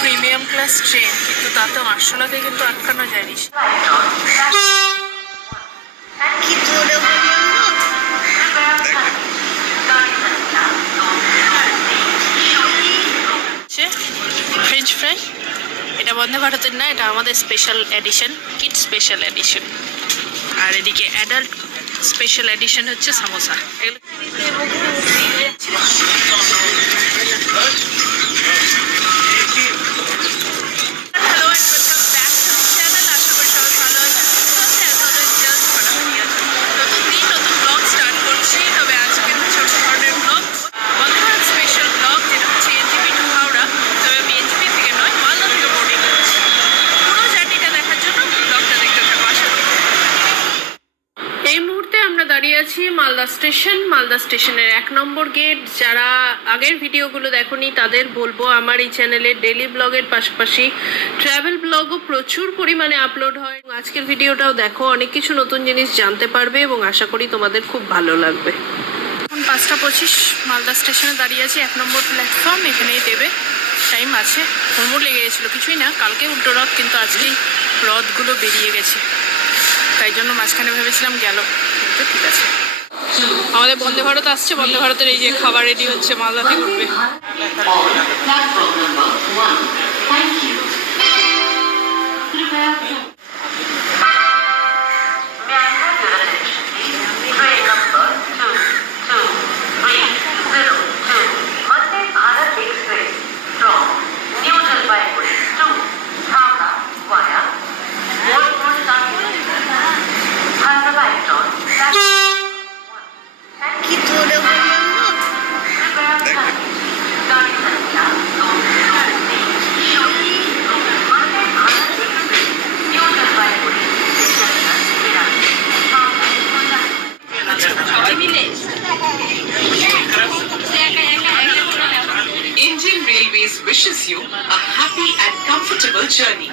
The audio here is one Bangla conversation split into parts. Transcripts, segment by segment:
প্রিমিয়াম ক্লাস ট্রেন, কিন্তু তাতে 800 কিন্তু আটকানো যায়নি। ফ্রেঞ্চ ফ্রাই, এটা বন্দে ভারতের না, এটা আমাদের special edition, kid special edition. আর এদিকে অ্যাডাল্ট স্পেশাল এডিশন হচ্ছে সামোসা। এগুলো মালদা স্টেশন, মালদা স্টেশনের 1 নম্বর গেট। যারা আগের ভিডিওগুলো দেখোনি তাদের বলবো, আমার এই চ্যানেলে ডেলি ব্লগের পাশাপাশি ট্রাভেল ব্লগও প্রচুর পরিমাণে আপলোড হয়। আজকের ভিডিওটাও দেখো, অনেক কিছু নতুন জিনিস জানতে পারবে এবং আশা করি তোমাদের খুব ভালো লাগবে। এখন 5:25 মালদা স্টেশনে দাঁড়িয়ে আছি, 1 নম্বর প্ল্যাটফর্ম। এখানেই দেবে, টাইম আছে। হোমওয়ার্ক লেগে গেছিলো, কিছুই না, কালকে উল্টো রথ, কিন্তু আজকেই রথগুলো বেরিয়ে গেছে, তাই জন্য মাঝখানে ভেবেছিলাম গেল, কিন্তু ঠিক আছে। আমাদের বন্দে ভারত আসছে, বন্দে ভারতের এই যে খাবার রেডি হচ্ছে, মালদা থেকে উঠবে। Indian Railways wishes you a happy and comfortable journey.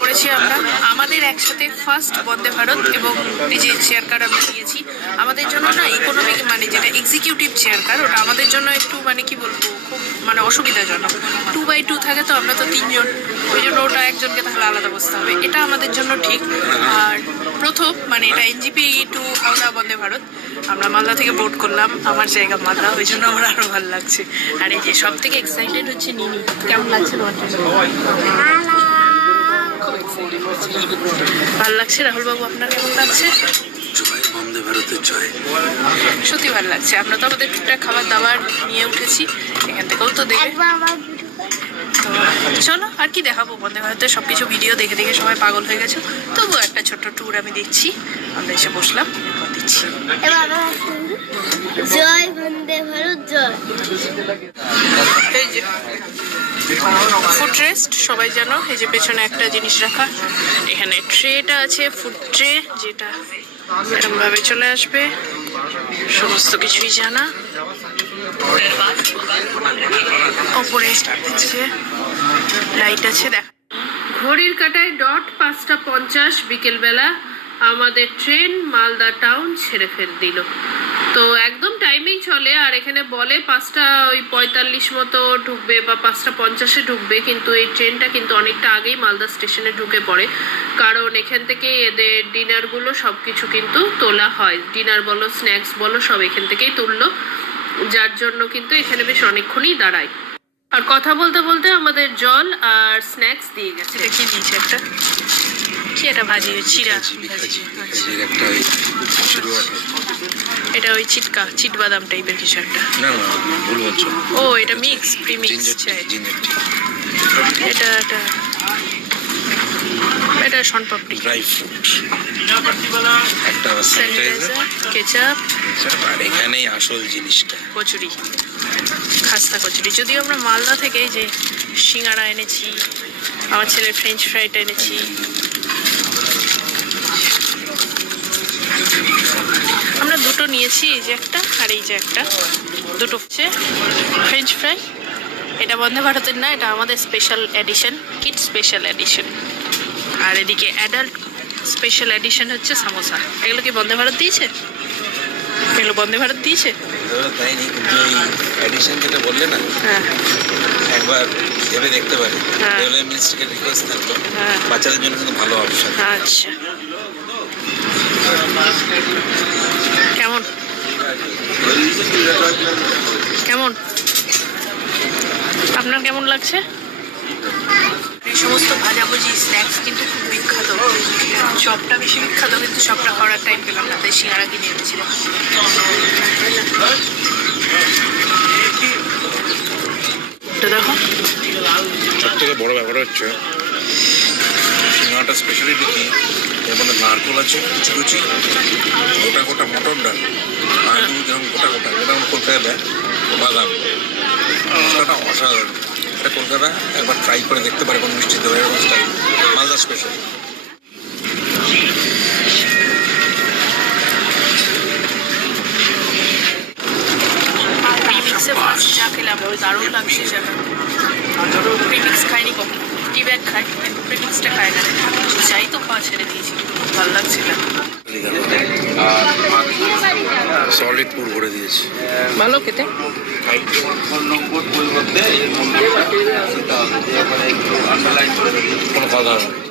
করেছি আমরা আমাদের একসাথে ফার্স্ট বন্দে ভারত, এবং এই যে চেয়ার কার আমরা নিয়েছি আমাদের জন্য না, ইকোনমিক মানে যেটা এক্সিকিউটিভ চেয়ার কার, ওটা আমাদের জন্য একটু মানে কি বলবো, খুব মানে অসুবিধাজনক। 2x2 থাকে তো, আমরা তো 3 জন, ওই জন্য ওটা একজনকে তাহলে আলাদা বসতে হবে। এটা আমাদের জন্য ঠিক। আর প্রথম মানে এটা এনজিপি টু হাওড়া বন্দে ভারত, আমরা মালদা থেকে বোর্ড করলাম, আমার জায়গা মালদা, ওই জন্য আমার আরো ভালো লাগছে। আর এই যে সব থেকে এক্সাইটেড হচ্ছে নিনি, কেমন লাগছে তোমার? ভালো লাগছে। রাহুল বাবু, আপনার কেমন লাগছে? সত্যি ভালো লাগছে। আমরা তো আমাদের টুকটাক খাবার দাবার নিয়ে উঠেছি, এখান থেকেও তো দেখে। তো চলো, আর কি দেখাবো, বন্দে ভারতের সবকিছু ভিডিও দেখে দেখে সবাই পাগল হয়ে গেছে, তবুও একটা ছোট্ট ট্যুর আমি দিচ্ছি। আমরা এসে বসলাম, এরপর দিচ্ছি। জয় বন্দে ভারত জয়। এই যে ফুড রেস্ট, সবাই জানো, এই যে পেছনে একটা জিনিস রাখা, এখানে ট্রেটা আছে, ফুড ট্রে, যেটা এরকম ভাবে চলে আসবে, সমস্ত কিছুই জানা। ওপরে লাইট আছে, দেখা ঘড়ির কাঁটায় ডট 5:50 বিকেলবেলা আমাদের ট্রেন মালদা টাউন ছেড়ে ফেল দিল। তো একদম টাইমেই চলে, আর এখানে বলে 5:45 মতো ঢুকবে বা 5:50 ঢুকবে, কিন্তু এই ট্রেনটা কিন্তু অনেকটা আগেই মালদা স্টেশনে ঢুকে পড়ে, কারণ এখান থেকে এদের ডিনারগুলো সব কিছু কিন্তু তোলা হয়। ডিনার বলো, স্ন্যাক্স বলো, সব এখান থেকেই তুললো, যার জন্য কিন্তু এখানে বেশ অনেকক্ষণই দাঁড়ায়। আর কথা বলতে বলতে আমাদের জল আর স্ন্যাক্স দিয়ে গেছে। এটা কি দিয়েছে? একটা কি, এটা ভাজি, চিড়া ভাজি। এটা ওই চিটকা চিটবাদাম টাইপের কিছু একটা। ও, এটা মিক্স, প্রিমিক্স চাই। এটা এটা এটা শনপাপড়ি, ড্রাই ফ্রুট, একটা স্যানিটাইজার, কেচাপ, আর এখানেই আসল জিনিসটা কচুরি, খাস্তা কচুরি। যদিও আমরা মালদা থেকে যে সিঙ্গারা এনেছি, আমার ছেলের ফ্রেঞ্চ ফ্রাইটা এনেছি। আমরা দুটো নিয়েছি, এই যে একটা আর এই যে একটা, দুটো হচ্ছে ফ্রেঞ্চ ফ্রাই। এটা বন্দে ভারতের না, এটা আমাদের special edition, kid special edition. আর এদিকে অ্যাডাল্ট স্পেশাল এডিশন হচ্ছে সামোসা। এগুলো কি বন্দে ভারত দিয়েছে? এগুলো বন্দে ভারত দিয়েছে? এগুলো দেয়নি, কিন্তু এই অ্যাডিশন যেটা বললে না, হ্যাঁ একবার ভেবে দেখতে পারে। হ্যাঁ। রেলওয়ে মিনিস্ট্রিকে রিকোয়েস্ট থাকলো, হ্যাঁ বাচ্চাদের জন্য কিন্তু ভালো অপশন। আচ্ছা, কেমন কেমন আপনার কেমন লাগছে? এই সমস্ত ভাজাভুজি স্ন্যাক্স কিন্তু খুব বিখ্যাত। চপটা বেশি বিখ্যাত, কিন্তু চপটা খাওয়ার টাইম পেলাম না, তাই সিঙ্গারা কিনে এনেছিলাম। এটা দেখো, সব থেকে বড় ব্যাপার হচ্ছে সিঙ্গাটা স্পেশালিটি কি, এর মধ্যে নারকোল আছে কুচি কুচি, গোটা গোটা মটর ডাল, আলু যেমন গোটা গোটা, যেটা আমরা কলকাতায় দেয়, বাদাম, মশলাটা অসাধারণ। এটা কলকাতা একবার ট্রাই করে দেখতে পারে, কোনো মিষ্টি দেবে এরকম স্টাইল, মালদা স্পেশাল। প্রিমিক্সে ফার্স্ট চা খেলাম, দারুণ লাগছে চাটা। প্রিমিক্স খাইনি কখনো, টি ব্যাগ খাই, কিন্তু প্রিমিক্সটা খাই না। চাই তো খাওয়া ছেড়ে দিয়েছি, খুব ভালো লাগছিল। সলিড পুর ভরে দিয়েছে, ভালো খেতে। কোনো কথা হবে না।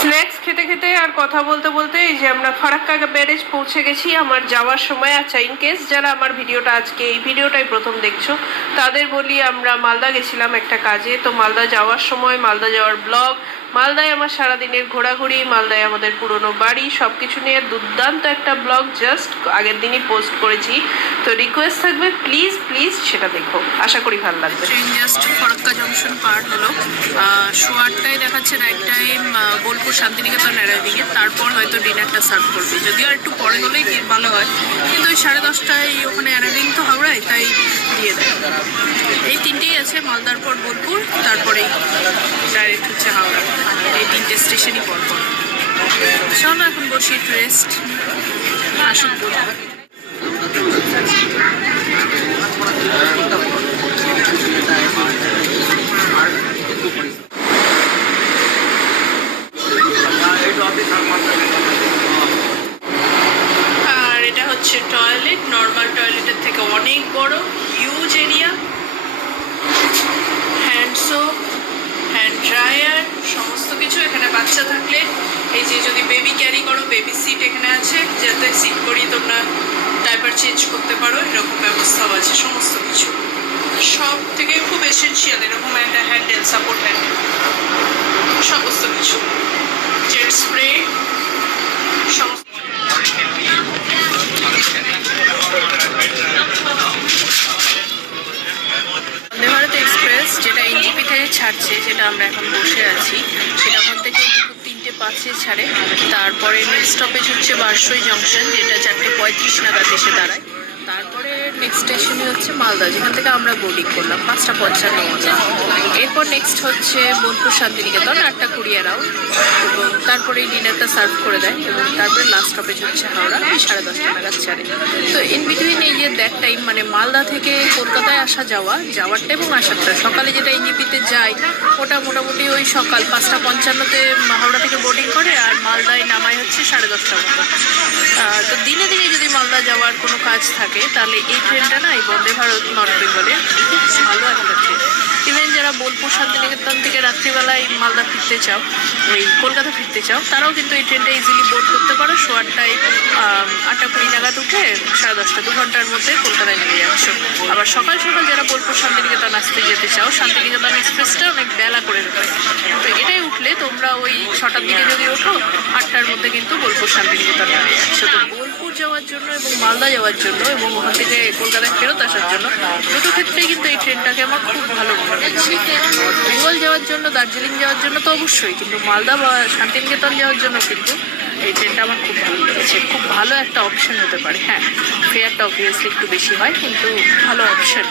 স্ন্যাক্স খেতে খেতে আর কথা বলতে বলতে এই যে আমরা ফারাক্কা ব্যারেজ পৌঁছে গেছি আমার যাওয়ার সময়। আচ্ছা, ইন কেস যারা আমার ভিডিওটা আজকে এই ভিডিওটাই প্রথম দেখছো, তাদের বলি আমরা মালদা গেছিলাম একটা কাজে। তো মালদা যাওয়ার সময়, মালদা যাওয়ার ব্লগ, মালদায় আমার সারাদিনের ঘোরাঘুরি, মালদায় আমাদের পুরনো বাড়ি, সব কিছু নিয়ে দুর্দান্ত একটা ব্লগ জাস্ট আগের দিনই পোস্ট করেছি। তো রিকোয়েস্ট থাকবে প্লিজ প্লিজ সেটা দেখো, আশা করি ভালো লাগবে। ট্রেন জাস্ট ফরাক্কা জংশন পার হলো, 8:15 দেখাচ্ছে রাইট টাইম বোলপুর শান্তিনিকেতন অ্যারাইভিংয়ে। তারপর হয়তো ডিনারটা সার্ভ করবে, যদিও আর একটু পরে হলেই ভালো হয়, কিন্তু ওই 10:30টায় ওখানে অ্যারাইভিং তো হাওড়ায়, তাই দিয়ে দেয়। এই তিনটেই আছে, মালদার পর বোলপুর, তারপরেই ডাইরেক্ট হচ্ছে হাওড়া। এই তিনটে স্টেশনই পরপর। চলো এখন বসি, একটু রেস্ট, আসুন বলবো। আর এটা হচ্ছে টয়লেট, নর্মাল টয়লেটের থেকে অনেক বড়, huge area. Hand soap, hand dryer, সমস্ত কিছু এখানে। বাচ্চা থাকলে এই যে যদি বেবি ক্যারি করো, বেবি সিট এখানে আছে, যাতে সিট করিয়ে তোমরা ডাইপার চেঞ্জ করতে পারো, এরকম ব্যবস্থাও আছে। সমস্ত কিছু সব থেকে খুব এসেন্সিয়াল, এরকম একটা হ্যান্ডেল, সাপোর্ট হ্যান্ডেল, সমস্ত কিছু, জেট স্প্রে, সমস্ত। বন্দে ভারত এক্সপ্রেস যেটা এনজিপি থেকে ছাড়ছে, যেটা আমরা এখন বসে আছি, সেটা ওখান থেকে 3:05 ছাড়ে। তারপরে নেক্সট স্টপেজ হচ্ছে বারসই জংশন, যেটা 4:35 নাগাদ এসে দাঁড়ায়। তারপরে নেক্সট স্টেশনই হচ্ছে মালদা, যেখান থেকে আমরা বোর্ডিং করলাম 5:55। এরপর নেক্সট হচ্ছে বোলপুর শান্তিনিকেতন 8:20 অ্যারাউন্ড, এবং তারপরেই ডিনারটা সার্ভ করে দেয়। এবং তারপরে লাস্ট স্টপেজ হচ্ছে হাওড়া, 10:30 নাগাদ ছাড়ে। তো ইন বিটুইন এই যে দ্যাট টাইম, মানে মালদা থেকে কলকাতায় আসা যাওয়ারটা এবং আসারটা, সকালে যেটা এনজিপিতে যায় ওটা মোটামুটি ওই সকাল 5:55-তে হাওড়া থেকে বোর্ডিং করে, আর মালদায় নামায় হচ্ছে 10:30 মতো। তো দিনে দিনে যদি মালদা যাওয়ার কোনো কাজ থাকে, তাহলে এই ট্রেনটা না, এই বন্দে ভারত নর্থ বেঙ্গলের খুব ভালো একটা ট্রেন। ইভেন যারা বোলপুর শান্তিনিকেতন থেকে রাত্রিবেলায় মালদা ফিরতে চাও, ওই কলকাতা ফিরতে চাও, তারাও কিন্তু এই ট্রেনটা ইজিলি বোর্ড করতে পারো। 8:00টায় 8:20 নাগাদ উঠে 10:30, 2 ঘন্টার মধ্যে কলকাতায় নেমে যাচ্ছ। আবার সকাল সকাল যারা বোলপুর শান্তিনিকেতন আসতে যেতে চাও, শান্তিনিকেতন এক্সপ্রেসটা অনেক বেলা করে হয়। তো এটাই উঠলে তোমরা ওই 6টার দিকে যদি ওঠো, 8টার মধ্যে কিন্তু বোলপুর শান্তিনিকেতন নেমে যাচ্ছ। তো বোলপুর যাওয়ার জন্য এবং মালদা যাওয়ার জন্য এবং ওখান থেকে কলকাতায় ফেরত আসার জন্য, দুটো ক্ষেত্রেই কিন্তু এই ট্রেনটাকে আমার খুব ভালো মনে হচ্ছে। বেঙ্গল যাওয়ার জন্য, দার্জিলিং যাওয়ার জন্য তো অবশ্যই, কিন্তু মালদা বা শান্তিনিকেতন যাওয়ার জন্য কিন্তু এই ট্রেনটা আমার খুব ভালো লেগেছে। খুব ভালো একটা অপশন হতে পারে। হ্যাঁ, ফেয়ারটা অবভিয়াসলি একটু বেশি হয়, কিন্তু ভালো অপশন।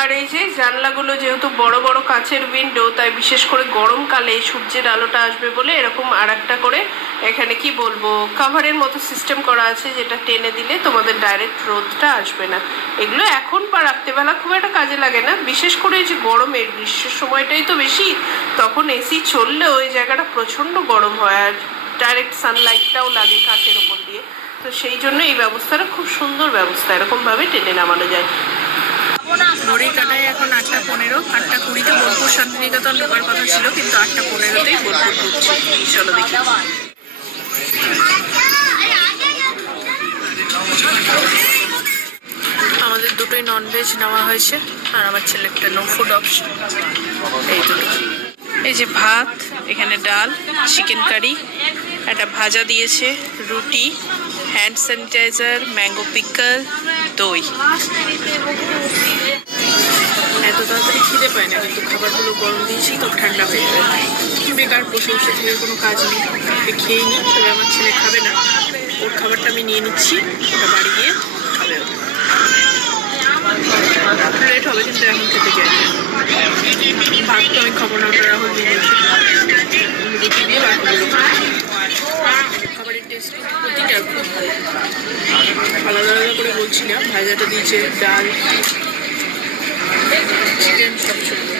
আর এই যে জানলাগুলো যেহেতু বড় বড় কাচের উইন্ডো, তাই বিশেষ করে গরমকালে সূর্যের আলোটা আসবে বলে এরকম আর একটা করে এখানে কি বলবো কাভারের মতো সিস্টেম করা আছে, যেটা টেনে দিলে তোমাদের ডাইরেক্ট রোদটা আসবে না। এগুলো এখন বা রাত্রেবেলা খুব একটা কাজে লাগে না, বিশেষ করে এই যে গরমের গ্রীষ্মের সময়টাই তো বেশি, তখন এসি চললেও ওই জায়গাটা প্রচণ্ড গরম হয়, আর ডাইরেক্ট সানলাইটটাও লাগে কাচের ওপর দিয়ে। তো সেই জন্য এই ব্যবস্থাটা খুব সুন্দর ব্যবস্থা, এরকমভাবে টেনে নামানো যায়। ঘড়ির কাটায় এখন 8:15, 8:20-তে বোলপুর শান্তিনিকেতন ঢোকার কথা ছিল, কিন্তু 8:15-তেই বোলপুর ঢুকছে। চলো দেখি। আমাদের দুটোই ননভেজ নেওয়া হয়েছে, আর আমার ছেলেটা নো ফুড অপশন। এই দুটো, এই যে ভাত, এখানে ডাল, চিকেন কারি, একটা ভাজা দিয়েছে, রুটি, হ্যান্ড স্যানিটাইজার, ম্যাঙ্গো পিকল, দই। এত তাড়াতাড়ি খিদে পায় না, কিন্তু খাবারগুলো গরম দিয়েছি তো ঠান্ডা হয়ে যাবে। বেকার বসে বসে থেকে কোনো কাজ নেই, খেয়েই নিই। তবে আমার ছেলে খাবে না, ওর খাবারটা আমি নিয়ে নিচ্ছি, ওটা বাড়ি গিয়ে খাবে। লেট হবে, কিন্তু এখন খেতে চাই না। ভাত তো আমি খাবো না, ওটা রাহুল নিয়ে নিচ্ছি, রুটি দিয়ে বাকিগুলো খাবারের টেস্ট প্রতিটা খুব ভালো। আলাদা আলাদা করে বলছি না, ভাজাটা দিয়েছে, ডাল, চিকেন, সব সুন্দর।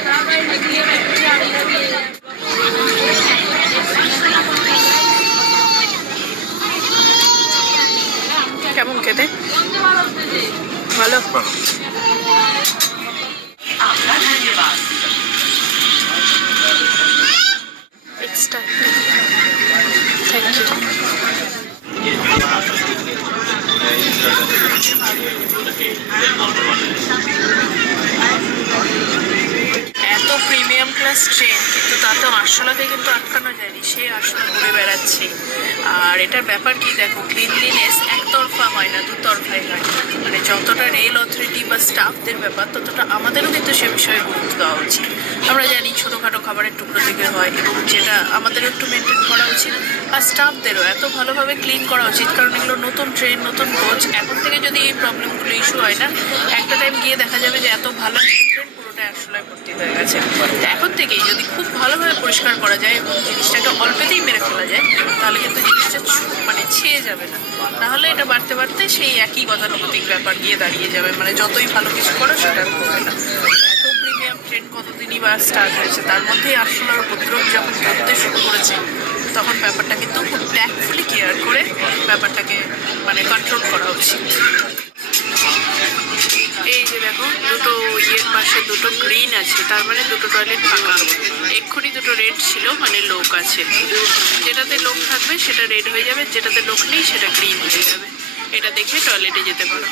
কেমন খেতে? ভালো। Thank you. এত প্রিমিয়াম ক্লাস ট্রেন, কিন্তু তাতেও আরশোলাতে কিন্তু আটকানো যায়নি, সে আরশোলা ঘুরে বেড়াচ্ছে। আর এটার ব্যাপার কি দেখো, ক্লিনলিনেস একতরফা হয় না, দুতরফাই হয়। মানে যতটা রেল অথরিটি বা স্টাফদের ব্যাপার, ততটা আমাদেরও কিন্তু সে বিষয়ে গুরুত্ব দেওয়া উচিত। আমরা জানি ছোটোখাটো খাবারের টুকরো থেকে হয়, এবং যেটা আমাদেরও একটু মেনটেন করা উচিত, আর স্টাফদেরও এত ভালোভাবে ক্লিন করা উচিত। কারণ এগুলো নতুন ট্রেন, নতুন কোচ, এখন থেকে যদি এই প্রবলেমগুলো ইস্যু হয় না, একটা টাইম গিয়ে দেখা যাবে যে এত ভালো ট্রেন পুরোটা আরশোলায় ভর্তি হয়ে গেছে। এখন থেকেই যদি খুব ভালোভাবে পরিষ্কার করা যায় এবং জিনিসটাকে অল্পেতেই মেরে ফেলা যায়, তাহলে কিন্তু জিনিসটা মানে ছেয়ে যাবে না। নাহলে এটা বাড়তে বাড়তে সেই একই গতানুগতিক ব্যাপার গিয়ে দাঁড়িয়ে যাবে, মানে যতই ভালো কিছু করো সেটা করবে না। এত প্রিমিয়াম ট্রেন কতদিনই বা স্টার্ট হয়েছে, তার মধ্যেই আরশোলার উপদ্রব যখন ধরতে শুরু করেছে, তখন ব্যাপারটা কিন্তু খুব ট্যাক্টফুলি কেয়ার করে ব্যাপারটাকে মানে কন্ট্রোল করা উচিত। এই যে দেখো, দুটো ইয়ের পাশে দুটো গ্রিন আছে, তার মানে দুটো টয়লেট ফাঁকা। এক্ষুনি দুটো রেড ছিল, মানে লোক আছে। যেটাতে লোক থাকবে সেটা রেড হয়ে যাবে, যেটাতে লোক নেই সেটা গ্রিন হয়ে যাবে। এটা দেখে টয়লেটে যেতে পারো।